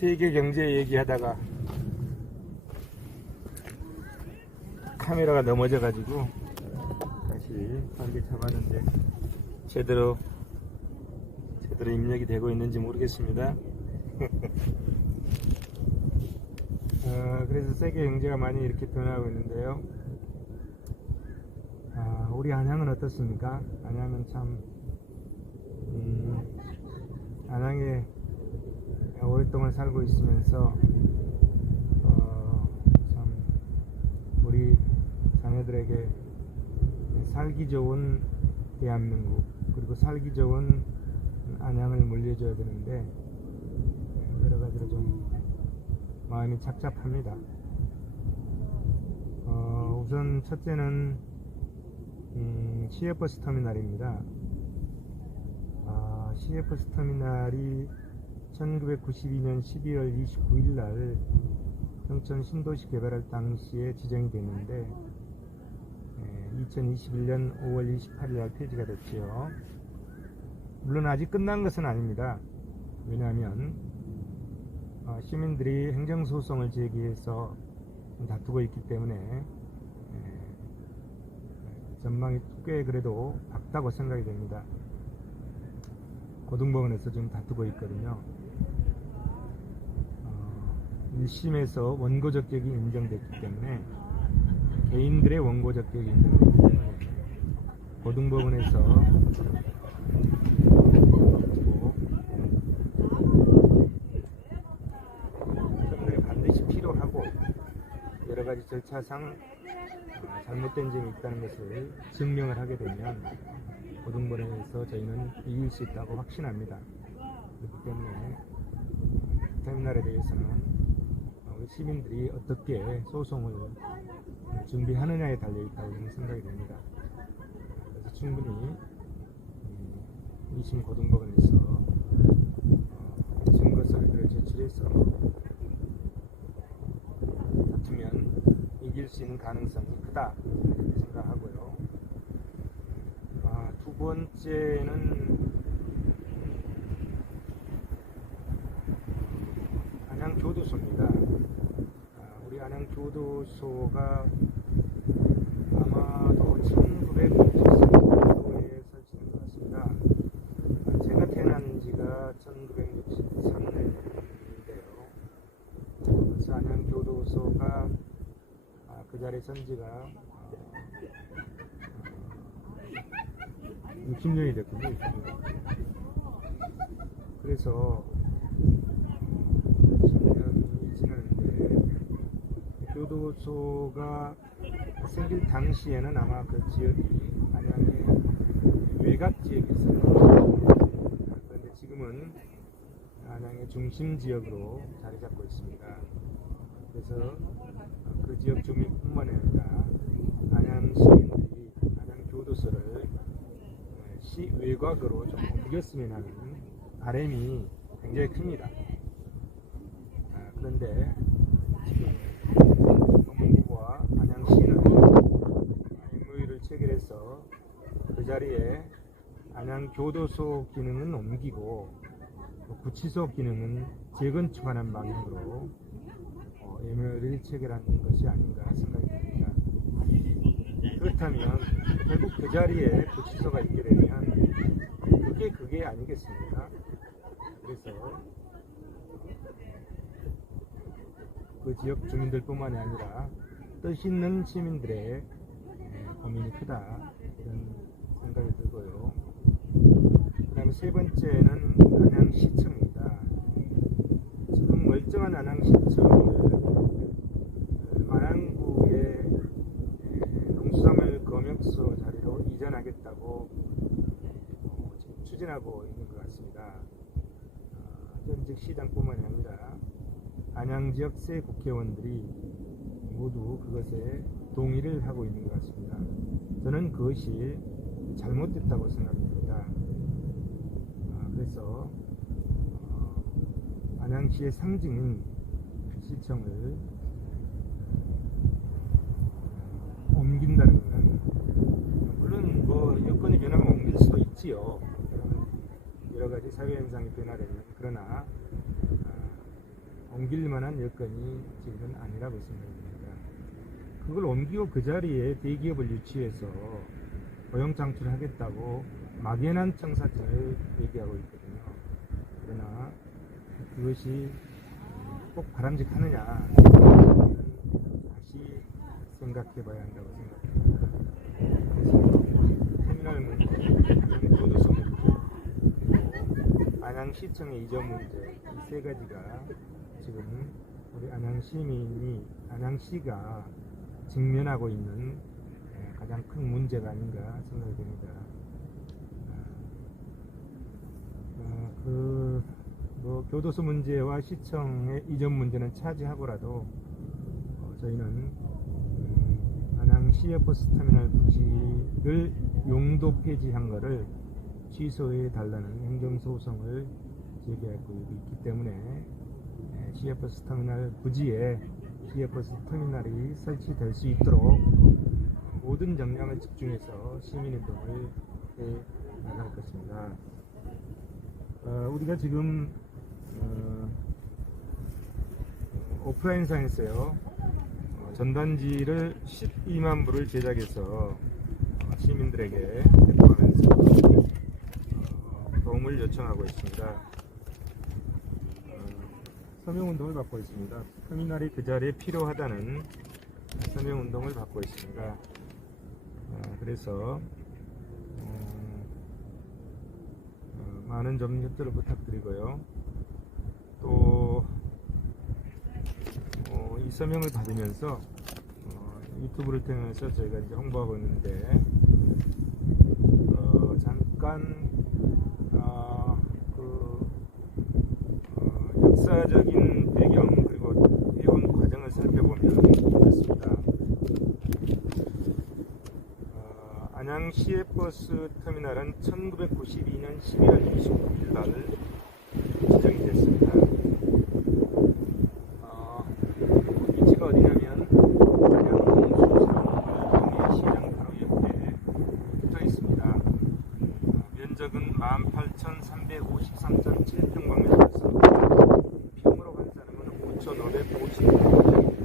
세계 경제 얘기하다가 카메라가 넘어져 가지고 다시 빨리 잡았는데 제대로 입력이 되고 있는지 모르겠습니다. 그래서 세계 경제가 많이 이렇게 변하고 있는데요. 우리 안양은 어떻습니까? 안양은 참 안양에 오랫동안 살고 있으면서 참 우리 자녀들에게 살기 좋은 대한민국 그리고 살기 좋은 안양을 물려줘야 되는데 여러 가지로 좀 마음이 착잡합니다. 우선 첫째는 시외버스 터미널입니다. 시외버스 터미널이 1992년 12월 29일 날 평촌 신도시 개발할 당시에 지정이 됐는데 2021년 5월 28일 날 폐지가 됐지요. 물론 아직 끝난 것은 아닙니다. 왜냐하면 시민들이 행정소송을 제기해서 다투고 있기 때문에 전망이 꽤 그래도 밝다고 생각이 됩니다. 고등법원에서 좀 다투고 있거든요. 1심에서 원고 적격이 인정됐기 때문에 개인들의 원고 적격이 인정됐기 때문에 고등법원에서 처분이 반드시 필요하고 여러 가지 절차상 잘못된 점이 있다는 것을 증명을 하게 되면 고등법원에서 저희는 이길 수 있다고 확신합니다. 그렇기 때문에 터미널에 대해서는 우리 시민들이 어떻게 소송을 준비하느냐에 달려있다고 생각이 됩니다. 그래서 충분히 2심 고등법원에서 증거 서류를 제출해서 다투면 이길 수 있는 가능성이 크다 이렇게 생각하고요. 두 번째는 안양교도소입니다. 우리 안양교도소가 아마도 1963년도에 설치된 것 같습니다. 제가 태어난 지가 1963년인데요. 그래서 안양교도소가 그 자리에 선 지가 60년이 됐군요. 그래서 10년이 지났는데 교도소가 생길 당시에는 아마 그 지역이 안양의 외곽 지역에 있었던 그런데 지금은 안양의 중심 지역으로 자리 잡고 있습니다. 그래서 그 지역 주민뿐만 아니라 안양 시민들이 안양 교도소를 시 외곽으로 좀 옮겼으면 하는 바람이 굉장히 큽니다. 그런데 지금 법무부와 안양시는 MOU를 체결해서 그 자리에 안양교도소 기능은 옮기고 구치소 기능은 재건축하는 방향으로 MOU를 체결한 것이 아닌가 생각이 듭니다. 그렇다면 결국 그 자리에 구치소가 있게 되면 그게 아니겠습니까? 그래서 그 지역 주민들뿐만이 아니라 뜻 있는 시민들의 고민이 크다 이런 생각이 들고요. 그 다음에 세 번째는 안양시청입니다. 지금 멀쩡한 안양시청을 안양구의 농수산물 검역소 자리로 이전하겠다고 지금 추진하고 있는 것 같습니다. 현직 시장뿐만이 아니라 안양 지역 새 국회의원들이 모두 그것에 동의를 하고 있는 것 같습니다. 저는 그것이 잘못됐다고 생각합니다. 그래서 안양시의 상징인 시청을 옮긴다는 것은 물론 뭐 여건이 변하면 옮길 수도 있지요. 여러 가지 사회 현상이 변화되면. 그러나 옮길 만한 여건이 지금은 아니라고 생각됩니다. 그걸 옮기고 그 자리에 대기업을 유치해서 고용 창출하겠다고 막연한 청사진을 얘기하고 있거든요. 그러나 그것이 꼭 바람직하느냐, 다시 생각해 봐야 한다고 생각합니다. 그래서 터미널 문제, 안양교도소 문제, 그리고 안양시청의 이전 문제, 이 세 가지가 지금 우리 안양시가 직면하고 있는 가장 큰 문제가 아닌가 생각이 됩니다. 교도소 문제와 시청의 이전 문제는 차지하고라도 저희는 안양시외버스터미널 부지를 용도 폐지한 것을 취소해 달라는 행정소송을 제기하고 있기 때문에 시외버스터미널 부지에 시외버스터미널이 설치될 수 있도록 모든 역량을 집중해서 시민운동을 해 나갈 것입니다. 우리가 지금 오프라인상에서요, 전단지를 12만 부를 제작해서 시민들에게 배포하면서 도움을 요청하고 있습니다. 서명운동을 받고 있습니다. 터미널이 그 자리에 필요하다는 서명운동을 받고 있습니다. 그래서 많은 좀 협조를 부탁드리고요. 또 이 서명을 받으면서 유튜브를 통해서 저희가 이제 홍보하고 있는데 잠깐 역사적인 배경 그리고 해온 과정을 살펴보면 이렇습니다. 안양시외버스 터미널은 1992년 12월 29일 날 지정이 됐습니다. 위치가 어디냐면 안양 동수시장 바로 옆에 붙어 있습니다. 면적은 18,353.7평방미터에서 평으로 환산하면 5,590평입니다.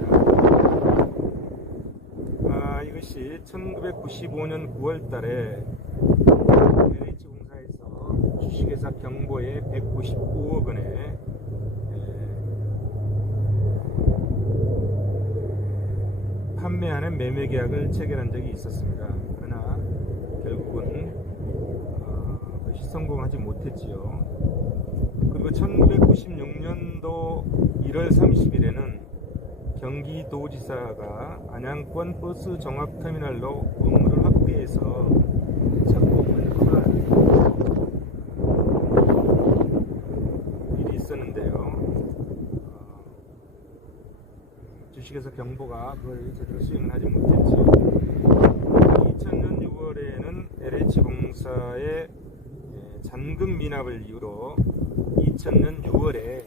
이것이 1995년 9월 달에 LH공사에서 주식회사 경보에 195억 원에 판매하는 매매 계약을 체결한 적이 있었습니다. 그러나 결국은 성공하지 못했지요. 그리고 1996년도 1월 30일에는 경기도지사가 안양권 버스 종합터미널로 건물을 확대해서 착공을 허가하는 일이 있었는데요. 주식회사 경보가 그걸 제대로 수행을 하지 못했지요. 2000년 6월에는 LH공사의 잔금 미납을 이유로 2000년 6월에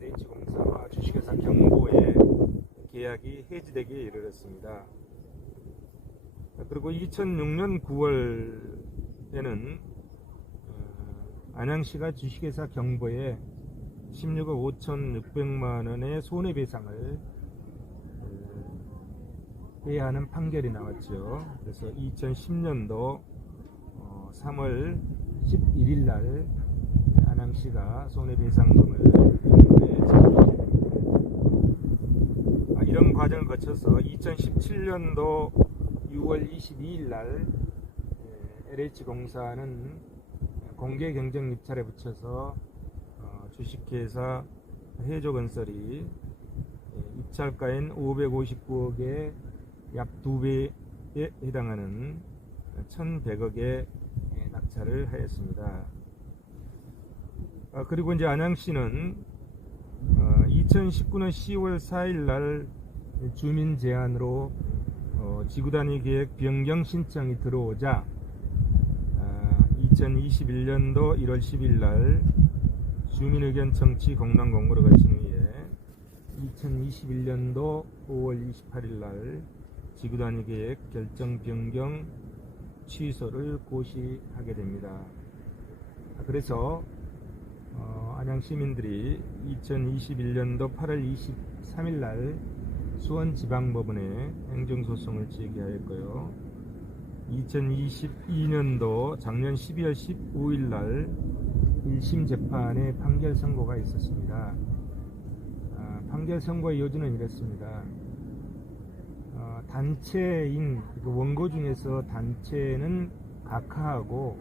LH공사와 주식회사 경보의 계약이 해지되기에 이르렀습니다. 그리고 2006년 9월에는 안양시가 주식회사 경보에 16억 5,600만 원의 손해배상을 해야 하는 판결이 나왔죠. 그래서 2010년도 3월 11일 날 안양시가 손해배상금을 정부에 이런 과정을 거쳐서 2017년도 6월 22일 날 LH공사는 공개 경쟁 입찰에 붙여서 주식회사 해조건설이 입찰가인 559억에 약 2배에 해당하는 1,100억의 낙찰을 하였습니다. 그리고 이제 안양시는 2019년 10월 4일 날 주민 제안으로 지구단위 계획 변경 신청이 들어오자 2021년도 1월 10일 날 주민의견 청취 공람 공고를 거친 후에 2021년도 5월 28일 날 지구단위 계획 결정 변경 취소를 고시하게 됩니다. 그래서 안양 시민들이 2021년도 8월 23일 날 수원지방법원에 행정소송을 제기하였고요. 2022년도 작년 12월 15일 날 1심 재판에 판결 선고가 있었습니다. 판결 선고의 요지는 이랬습니다. 단체인 원고 중에서 단체는 각하하고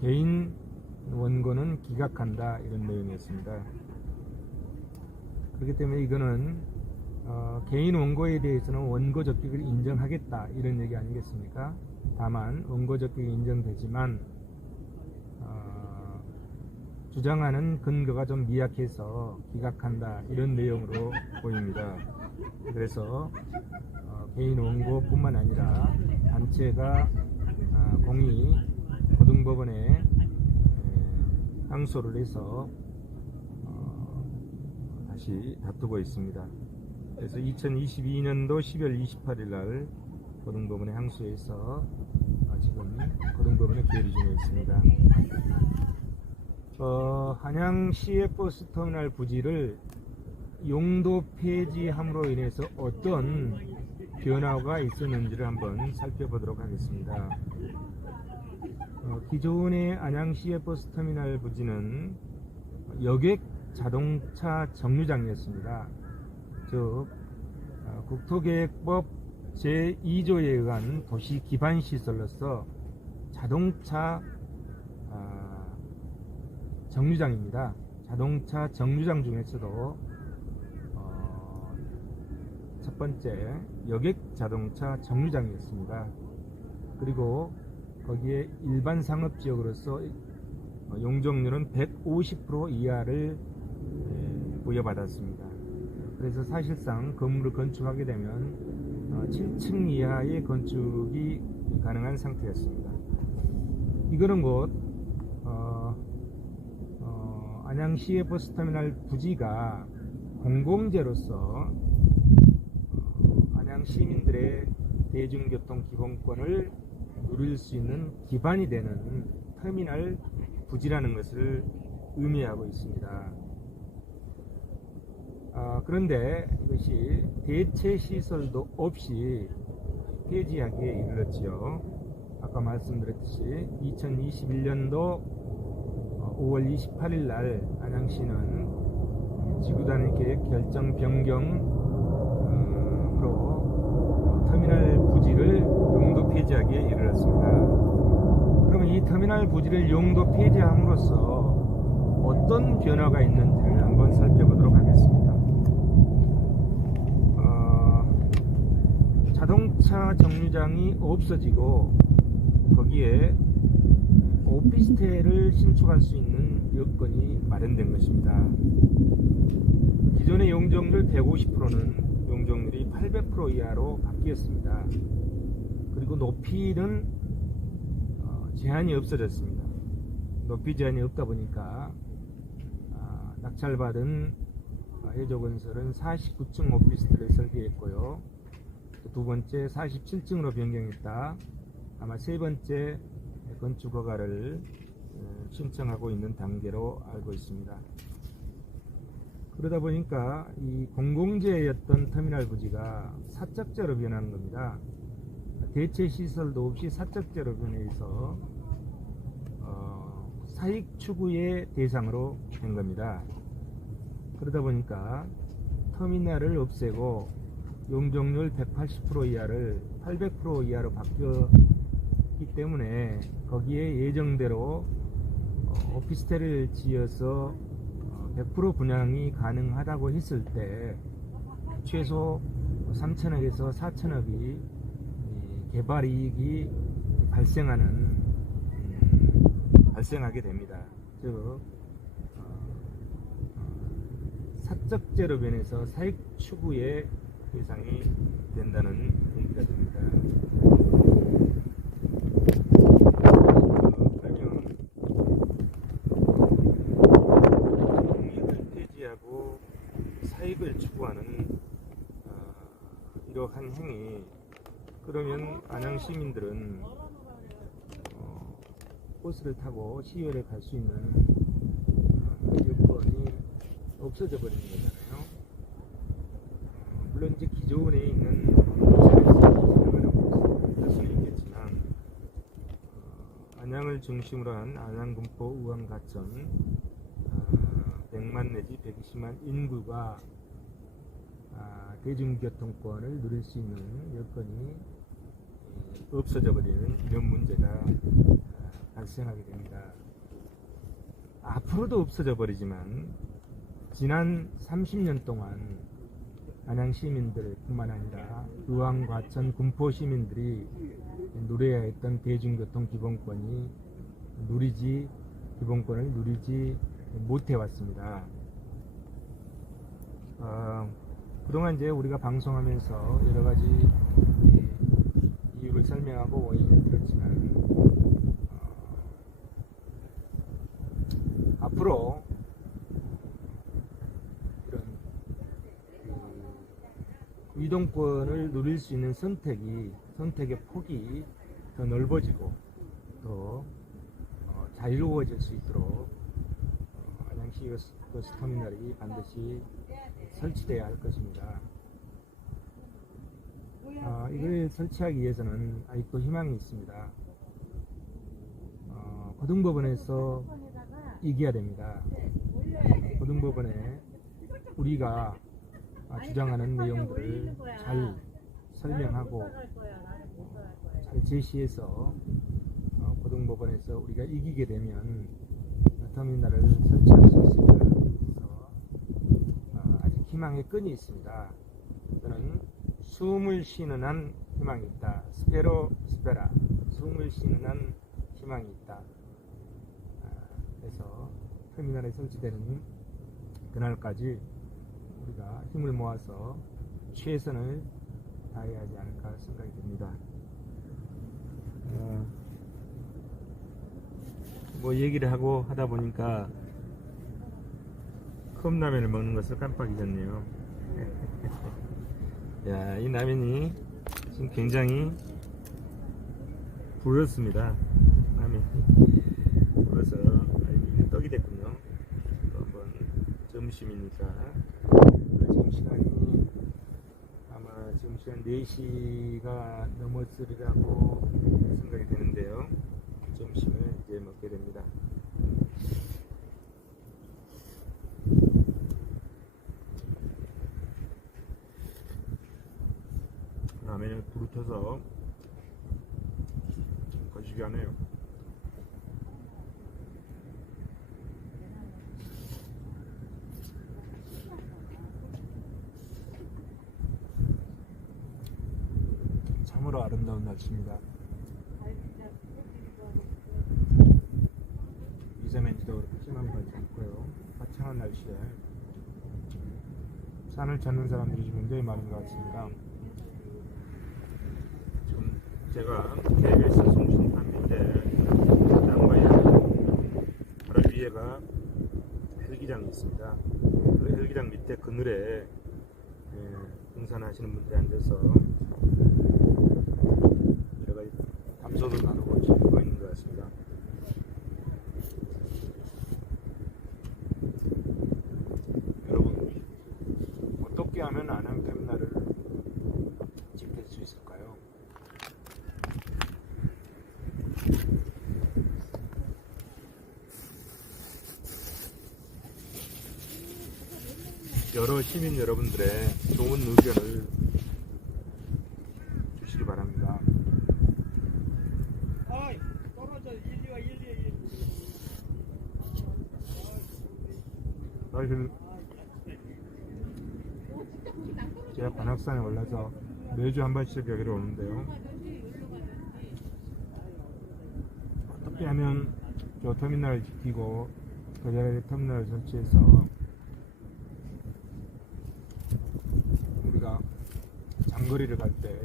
개인 원고는 기각한다, 이런 내용이었습니다. 그렇기 때문에 이거는 개인 원고에 대해서는 원고 적격을 인정하겠다, 이런 얘기 아니겠습니까? 다만 원고 적격이 인정되지만 주장하는 근거가 좀 미약해서 기각한다, 이런 내용으로 보입니다. 그래서 개인 원고뿐만 아니라 단체가 공의 고등법원에 항소를 해서 다시 다투고 있습니다. 그래서 2022년도 12월 28일 날 고등법원에 항소해서 지금 고등법원에 계류 중에 있습니다. 한양 시외버스터미널 부지를 용도 폐지함으로 인해서 어떤 변화가 있었는지를 한번 살펴보도록 하겠습니다. 기존의 안양 시외버스터미널 부지는 여객 자동차 정류장이었습니다. 즉 국토계획법 제2조에 의한 도시 기반 시설로서 자동차 정류장입니다. 자동차 정류장 중에서도 첫 번째 여객 자동차 정류장이었습니다. 그리고 거기에 일반 상업지역으로서 용적률은 150% 이하를 부여받았습니다. 그래서 사실상 건물을 건축하게 되면 7층 이하의 건축이 가능한 상태였습니다. 이거는 곧 안양 시외버스터미널 부지가 공공재로서 안양 시민들의 대중교통 기본권을 누릴 수 있는 기반이 되는 터미널 부지라는 것을 의미하고 있습니다. 그런데 이것이 대체 시설도 없이 폐지하기에 이르렀지요. 아까 말씀드렸듯이 2021년도 5월 28일 날 안양시는 지구단위 계획 결정 변경으로 터미널 부지를 용도 폐지하기에 이르렀습니다. 그러면 이 터미널 부지를 용도 폐지함으로써 어떤 변화가 있는지를 한번 살펴보도록 하겠습니다. 자동차 정류장이 없어지고 거기에 오피스텔을 신축할 수 있는 여건이 마련된 것입니다. 기존의 용적률 150%는 용적률이 800% 이하로 바뀌었습니다. 그리고 높이는 제한이 없어졌습니다. 높이 제한이 없다 보니까 낙찰받은 해조건설은 49층 오피스텔을 설계했고요. 두 번째 47층으로 변경했다. 아마 세 번째 건축 허가를 신청하고 있는 단계로 알고 있습니다. 그러다 보니까 이 공공재였던 터미널 부지가 사적재로 변한 겁니다. 대체 시설도 없이 사적재로 변해서 사익 추구의 대상으로 된 겁니다. 그러다 보니까 터미널을 없애고 용적률 180% 이하를 800% 이하로 바뀌었기 때문에 거기에 예정대로 오피스텔을 지어서 100% 분양이 가능하다고 했을 때 최소 3천억에서 4천억이 개발이익이 발생하게 됩니다. 즉 사적재로 변해서 사익 추구의 대상이 된다는 얘기가 됩니다. 그러면 공익을 폐지하고 사익을 추구하는 이러한 행위, 그러면 안양 시민들은 버스를 타고 시외를 갈 수 있는 없어져 버리는 거잖아요. 물론 이제 기존에 있는 할 수는 있겠지만 안양을 중심으로 한 안양, 군포, 우암, 가천 100만 내지 120만 인구가 대중교통권을 누릴 수 있는 여건이 없어져 버리는 이런 문제가 발생하게 됩니다. 앞으로도 없어져 버리지만 지난 30년 동안 안양 시민들 뿐만 아니라 의왕, 과천, 군포 시민들이 누려야 했던 대중교통 기본권을 누리지 못해 왔습니다. 그동안 이제 우리가 방송하면서 여러 가지 이유를 설명하고 원인을 들었지만 앞으로 이런 이동권을 누릴 수 있는 선택의 폭이 더 넓어지고 더 자유로워질 수 있도록 안양시 버스터미널이 반드시 설치돼야 할 것입니다. 이걸 설치하기 위해서는 아직도 희망이 있습니다. 고등법원에서 이겨야 됩니다. 고등법원에 우리가 주장하는 내용들을 잘 설명하고 잘 제시해서 고등법원에서 우리가 이기게 되면 터미널을 설치할 수 있습니다. 그래서 아직 희망의 끈이 있습니다. 저는 숨을 쉬는 한 희망이 있다. 스페라 숨을 쉬는 한 희망이 있다. 그래서 터미널에 설치되는 그날까지 우리가 힘을 모아서 최선을 다해야 하지 않을까 생각이 듭니다. 뭐 얘기를 하고 하다 보니까 컵라면을 먹는 것을 깜빡 잊었네요. 야, 이 라면이 지금 굉장히 불었습니다. 라면이 불어서 이게 떡이 됐군요. 또 한번 점심이니까 지금 시간이 아마 지금 시간 4시가 넘었으리라고 생각이 되는데요. 점심을 이제 먹게 됩니다. 라면을 부르터서 거시기 하네요. 참으로 아름다운 날씨입니다. 미세먼지도 그렇게 심한 것 않고요. 화창한 날씨에 산을 찾는 사람들이 굉장히 많은 것 같습니다. 지금 제가 KBS 송신판 밑에 땅바위에 바로 위에가 헬기장이 있습니다. 그 헬기장 밑에 그늘에 등산하시는 분들이 앉아서 여러 가지 담소를 나누고 즐기고 있는 것 같습니다. 여러분, 어떻게 하면 안양 터미널을 지킬 수 있을까요? 여러 시민 여러분들의 좋은 의견을 주시기 바랍니다. 사실 제가 관악산에 올라서 매주 한 번씩 여기로 오는데요. 어떻게 하면 저 터미널을 지키고 그 자리에 터미널을 설치해서 우리가 장거리를 갈 때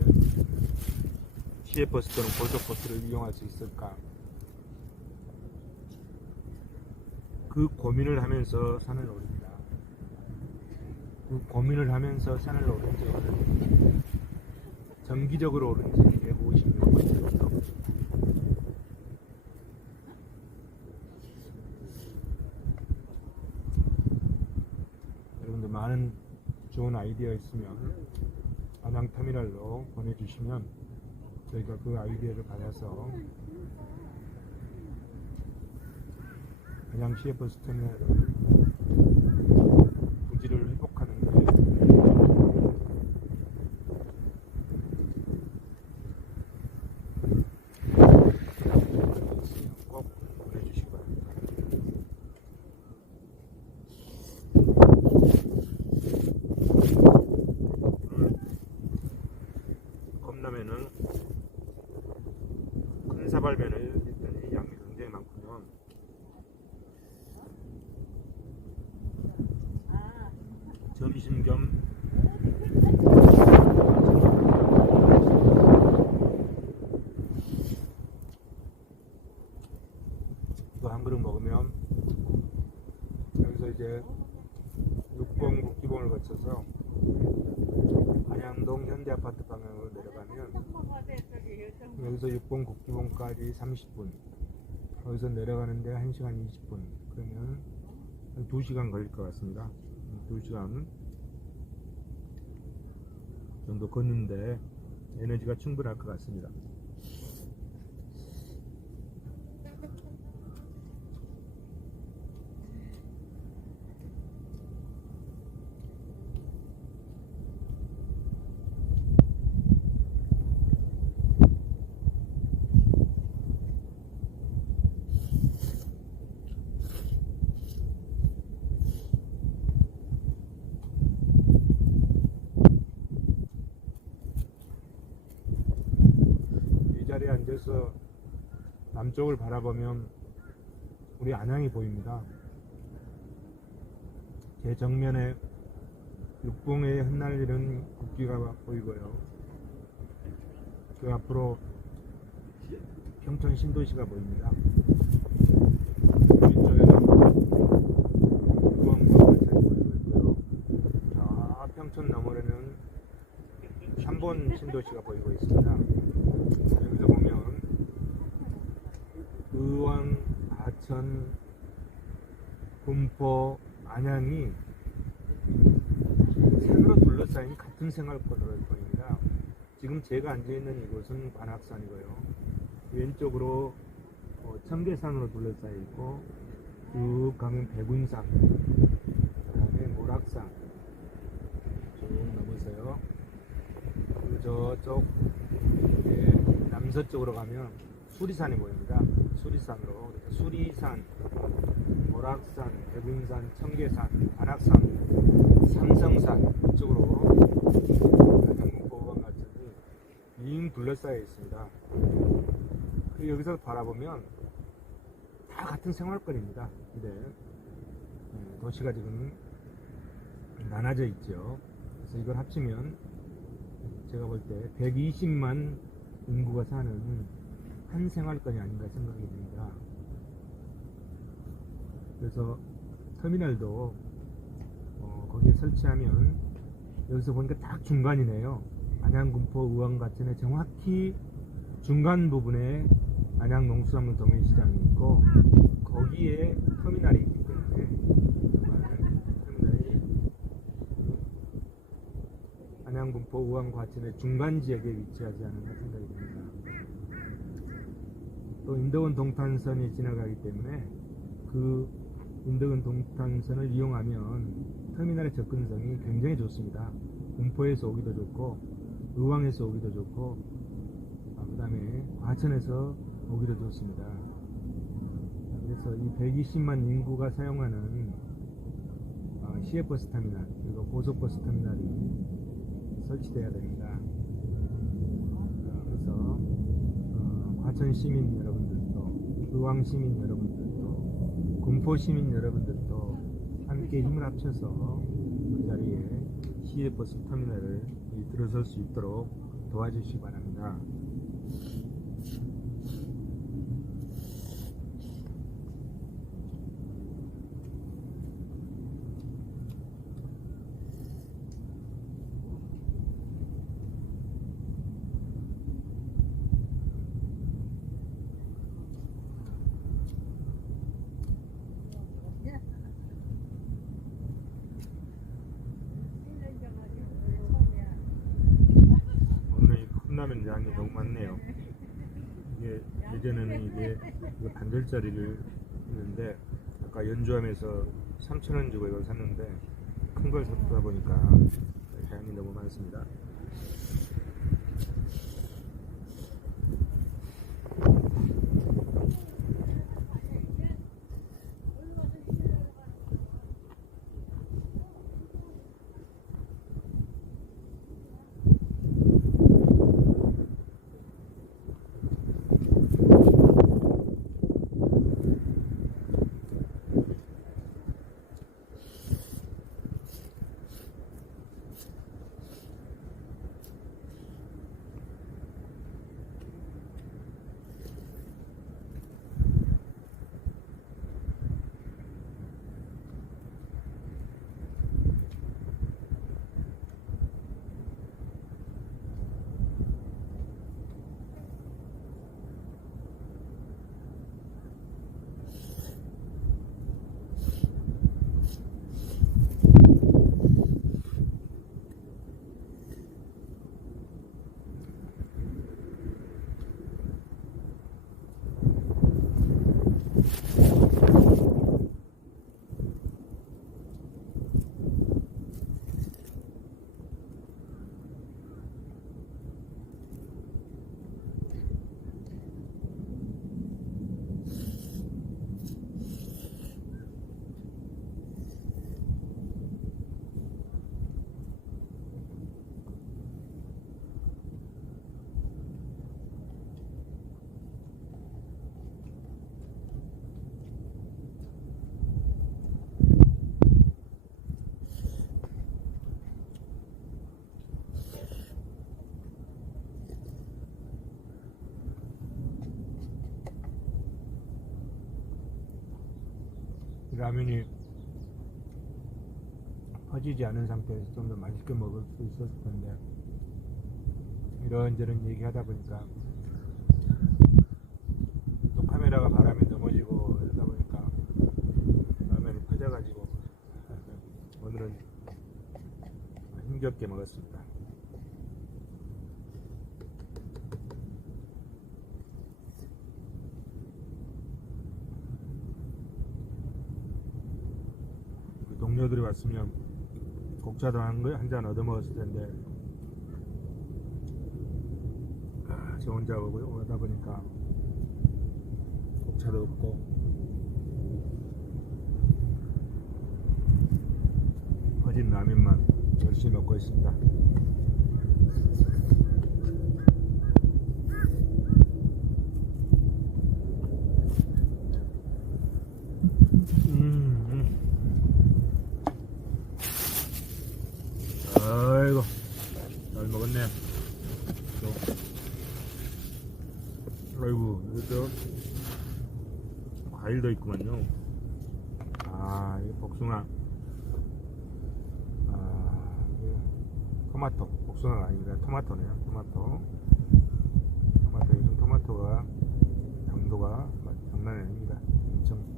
시외버스 또는 고속버스를 이용할 수 있을까? 그 고민을 하면서 산을 오릅니다. 그 고민을 하면서 산을 오른 지는 정기적으로 오른 지 156번 정도. 많은 좋은 아이디어 있으면 안양터미널로 보내주시면 저희가 그 아이디어를 받아서 안양 시외버스 터미널 부지를 회복하는 데 꼭 보내주시기 바랍니다. 겁라면은 큰 사발면을 했더니 양이 굉장히 많군요. 점심 겸 이거 한 그릇 먹으면 여기서 이제 6번 국기봉을 거쳐서 안양동 현대아파트 방향으로 내려가면 여기서 6번 국기봉까지 30분, 여기서 내려가는데 1시간 20분, 그러면 한 2시간 걸릴 것 같습니다. 2시간 정도 걷는데 에너지가 충분할 것 같습니다. 이 자리에 앉아서 남쪽을 바라보면 우리 안양이 보입니다. 제 정면에 육봉에 흩날리는 국기가 보이고요. 그 앞으로 평촌 신도시가 보입니다. 왼쪽에 의왕과 과천이 보이고 있고요. 저 평촌 너머에는 삼본 신도시가 보이고 있습니다. 여기서 보면 의왕, 과천, 군포, 안양이 산으로 둘러싸인 같은 생활권으로 보입니다. 지금 제가 앉아있는 이곳은 관악산이고요. 왼쪽으로 청계산으로 둘러싸여 있고, 쭉 가면 백운산, 그 다음에 모락산 쭉 넘어서요. 그리고 저쪽 남서쪽으로 가면 수리산이 보입니다. 수리산으로 수리산, 모락산, 백운산, 청계산, 관악산, 삼성산 이쪽으로 한국보호관 같은데 빙 둘러싸여 있습니다. 여기서 바라보면 다 같은 생활권입니다. 근데 도시가 지금 나눠져 있죠. 그래서 이걸 합치면 제가 볼 때 120만 인구가 사는 한 생활권이 아닌가 생각이 듭니다. 그래서 터미널도 거기에 설치하면 여기서 보니까 딱 중간이네요. 안양, 군포, 의왕, 과천의 정확히 중간 부분에 안양 농수산물 도매시장이 있고 거기에 터미널이 있기 때문에 터미널이 안양, 군포, 의왕, 과천의 중간 지역에 위치하지 않는가 생각이 듭니다. 또 인덕원 동탄선이 지나가기 때문에 그 인덕원 동탄선을 이용하면 터미널의 접근성이 굉장히 좋습니다. 군포에서 오기도 좋고 의왕에서 오기도 좋고 그 다음에 과천에서 오기도 좋습니다. 그래서 이 120만 인구가 사용하는 시외버스 터미널 그리고 고속버스 터미널이 설치되어야 됩니다. 그래서 과천 시민 여러분들도 의왕 시민 여러분들도 군포 시민 여러분들도 함께 힘을 합쳐서 그 자리에 시외버스 터미널을 들어설 수 있도록 도와주시기 바랍니다. 장이 너무 많네요. 이게 예전에는 이게 반절짜리를 했는데 아까 연주하면서 3,000원 주고 이걸 샀는데 큰 걸 샀다 보니까 장이 너무 많습니다. 라면이 퍼지지 않은 상태에서 좀 더 맛있게 먹을 수 있었을 텐데 이런저런 얘기하다 보니까 또 카메라가 바람에 넘어지고 이러다 보니까 라면이 퍼져가지고 오늘은 힘겹게 먹었습니다. 동료들이 왔으면 곡차도 한 잔 얻어 먹었을 텐데 저 혼자 오다 보니까 곡차도 없고 퍼진 라면만 열심히 먹고 있습니다. 아이고 잘 먹었네. 아이고 이것도 과일도 있구만요. 아 이게 복숭아, 이게 토마토, 복숭아가 아니라 토마토네요. 토마토 요즘 토마토가 당도가 장난이 아닙니다. 엄청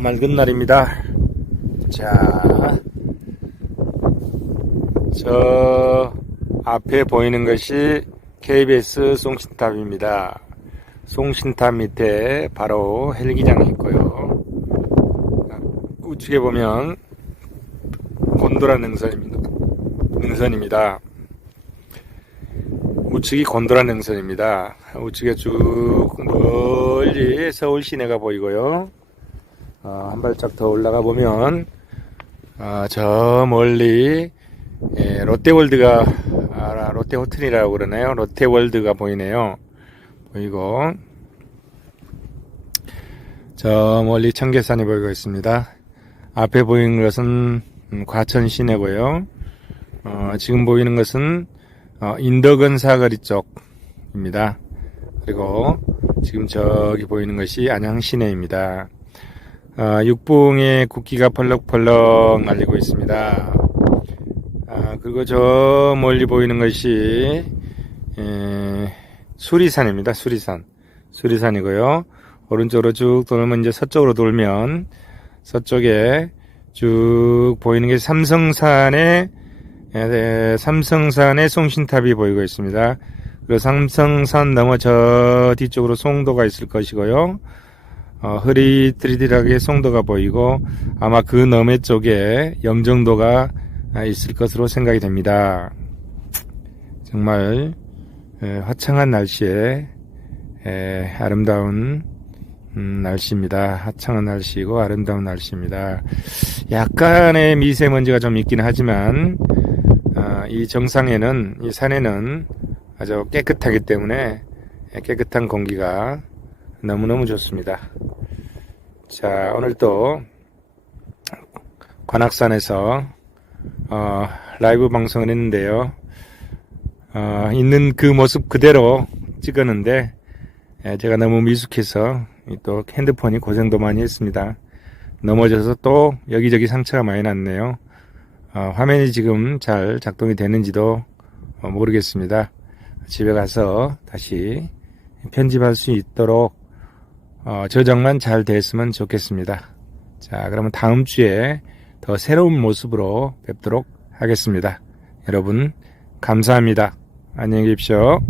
맑은 날입니다. 자, 저 앞에 보이는 것이 KBS 송신탑입니다. 송신탑 밑에 바로 헬기장이 있고요. 우측에 보면 곤도라 능선입니다. 우측이 곤도라 능선입니다. 우측에 쭉 멀리 서울 시내가 보이고요. 한 발짝 더 올라가 보면 저 멀리 롯데월드가 롯데호텔이라고 그러나요? 롯데월드가 보이네요. 보이고 저 멀리 청계산이 보이고 있습니다. 앞에 보이는 것은 과천 시내고요. 지금 보이는 것은 인덕은 사거리 쪽입니다. 그리고 지금 저기 보이는 것이 안양 시내입니다. 육봉에 국기가 펄럭펄럭 날리고 있습니다. 그리고 저 멀리 보이는 것이 수리산입니다. 수리산이고요. 오른쪽으로 쭉 돌면 이제 서쪽으로 돌면 서쪽에 쭉 보이는 게 삼성산의 송신탑이 보이고 있습니다. 그리고 삼성산 넘어 저 뒤쪽으로 송도가 있을 것이고요. 흐릿흐릿하게 송도가 보이고 아마 그 너머 쪽에 영종도가 있을 것으로 생각이 됩니다. 정말 화창한 날씨에 아름다운 날씨입니다. 화창한 날씨이고 아름다운 날씨입니다. 약간의 미세먼지가 좀 있긴 하지만 이 정상에는, 이 산에는 아주 깨끗하기 때문에 깨끗한 공기가 너무너무 좋습니다. 자, 오늘 또 관악산에서 라이브 방송을 했는데요. 있는 그 모습 그대로 찍었는데 제가 너무 미숙해서 또 핸드폰이 고생도 많이 했습니다. 넘어져서 또 여기저기 상처가 많이 났네요. 화면이 지금 잘 작동이 되는지도 모르겠습니다. 집에 가서 다시 편집할 수 있도록 저장만 잘 됐으면 좋겠습니다. 자, 그러면 다음 주에 더 새로운 모습으로 뵙도록 하겠습니다. 여러분 감사합니다. 안녕히 계십시오.